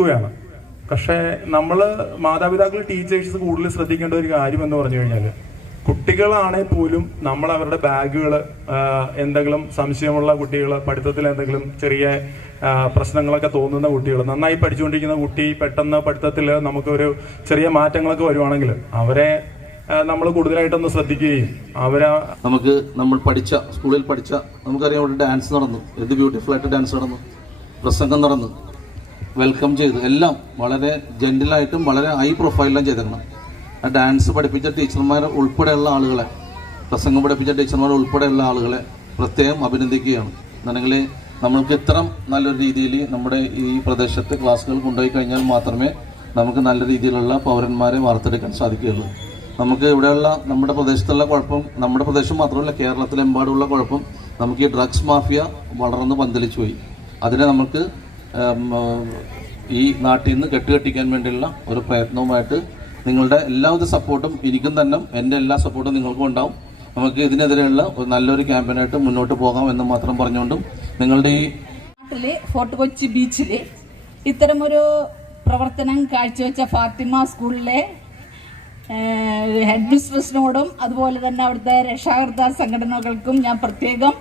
നിൽക്കുകയാണ്. പക്ഷേ നമ്മൾ മാതാപിതാക്കൾ, ടീച്ചേഴ്സ് കൂടുതൽ ശ്രദ്ധിക്കേണ്ട ഒരു കാര്യം എന്ന് പറഞ്ഞു കഴിഞ്ഞാൽ, കുട്ടികളാണെങ്കിൽ പോലും നമ്മൾ അവരുടെ ബാഗുകൾ, എന്തെങ്കിലും സംശയമുള്ള കുട്ടികൾ, പഠിത്തത്തിൽ എന്തെങ്കിലും ചെറിയ പ്രശ്നങ്ങളൊക്കെ തോന്നുന്ന കുട്ടികൾ, നന്നായി പഠിച്ചുകൊണ്ടിരിക്കുന്ന കുട്ടി പെട്ടെന്ന് പഠിത്തത്തിൽ നമുക്കൊരു ചെറിയ മാറ്റങ്ങളൊക്കെ വരുവാണെങ്കിൽ അവരെ നമ്മൾ കൂടുതലായിട്ടൊന്ന് ശ്രദ്ധിക്കുകയും നമ്മൾ പഠിച്ച സ്കൂളിൽ പഠിച്ച നമുക്കറിയാം, അവിടെ ഡാൻസ് നടന്നു, എന്ത് ബ്യൂട്ടിഫുൾ ആയിട്ട് ഡാൻസ് നടന്നു, പ്രസംഗം നടന്നു, വെൽക്കം ചെയ്തു, എല്ലാം വളരെ ജെന്റിലായിട്ടും വളരെ ഹൈ പ്രൊഫൈലിലും ചെയ്തേക്കണം. ആ ഡാൻസ് പഠിപ്പിച്ച ടീച്ചർമാർ ഉൾപ്പെടെയുള്ള ആളുകളെ, പ്രസംഗം പഠിപ്പിച്ച ടീച്ചർമാർ ഉൾപ്പെടെയുള്ള ആളുകളെ പ്രത്യേകം അഭിനന്ദിക്കുകയാണ്. എന്നുണ്ടെങ്കിൽ നമ്മൾക്ക് ഇത്തരം നല്ലൊരു രീതിയിൽ നമ്മുടെ ഈ പ്രദേശത്തെ ക്ലാസ്സുകൾ കൊണ്ടുപോയി കഴിഞ്ഞാൽ മാത്രമേ നമുക്ക് നല്ല രീതിയിലുള്ള പൗരന്മാരെ വാർത്തെടുക്കാൻ സാധിക്കുകയുള്ളൂ. നമുക്ക് ഇവിടെയുള്ള നമ്മുടെ പ്രദേശത്തുള്ള കുഴപ്പം, നമ്മുടെ പ്രദേശം മാത്രമല്ല കേരളത്തിലെമ്പാടുള്ള കുഴപ്പം, നമുക്ക് ഈ ഡ്രഗ്സ് മാഫിയ വളർന്ന് പന്തലിച്ചു പോയി. അതിനെ നമുക്ക് ഈ നാട്ടിൽ നിന്ന് കെട്ടുകെട്ടിക്കാൻ വേണ്ടിയുള്ള ഒരു പ്രയത്നവുമായിട്ട് നിങ്ങളുടെ എല്ലാവിധ സപ്പോർട്ടും എനിക്കും തന്നെ, എൻ്റെ എല്ലാ സപ്പോർട്ടും നിങ്ങൾക്കും ഉണ്ടാവും. നമുക്ക് ഇതിനെതിരെയുള്ള ഒരു നല്ലൊരു ക്യാമ്പയിനായിട്ട് മുന്നോട്ട് പോകാം എന്ന് മാത്രം പറഞ്ഞുകൊണ്ടും, നിങ്ങളുടെ ഈ നാട്ടിലെ ഫോർട്ട് കൊച്ചി ബീച്ചിൽ ഇത്തരമൊരു പ്രവർത്തനം കാഴ്ചവെച്ച ഫാത്തിമ സ്കൂളിലെ ഹെഡ് മിസ്ട്രസിനോടും അതുപോലെ തന്നെ അവിടുത്തെ രക്ഷാകർത്താ സംഘടനകൾക്കും ഞാൻ പ്രത്യേകം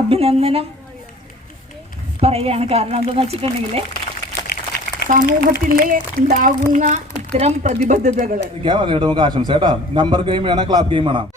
അഭിനന്ദനം പറയുകയാണ്. കാരണം എന്താണെന്ന് വെച്ചിട്ടുണ്ടെങ്കിൽ സമൂഹത്തിൽ ഉണ്ടാകുന്ന ഇത്തരം പ്രതിബദ്ധതകൾ നമുക്ക് ആശംസ കേട്ടോ. നമ്പർ ഗെയിം വേണം, ക്ലാപ്പ് ഗെയിം വേണം.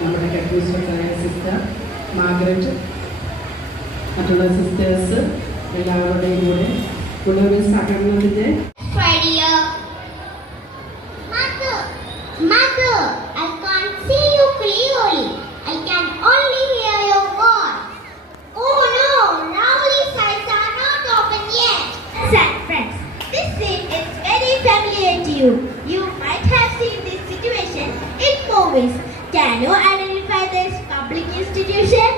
നമ്മുടെ ഹെഡ് മിസ്ട്രസായ സിസ്റ്റർ മാർഗരറ്റ്, മറ്റുള്ള സിസ്റ്റേഴ്സ് എല്ലാവരുടെയും കൂടെ ഒരു സഹകരണത്തിൻ്റെ You might have seen this situation in movies. Can you identify this public institution?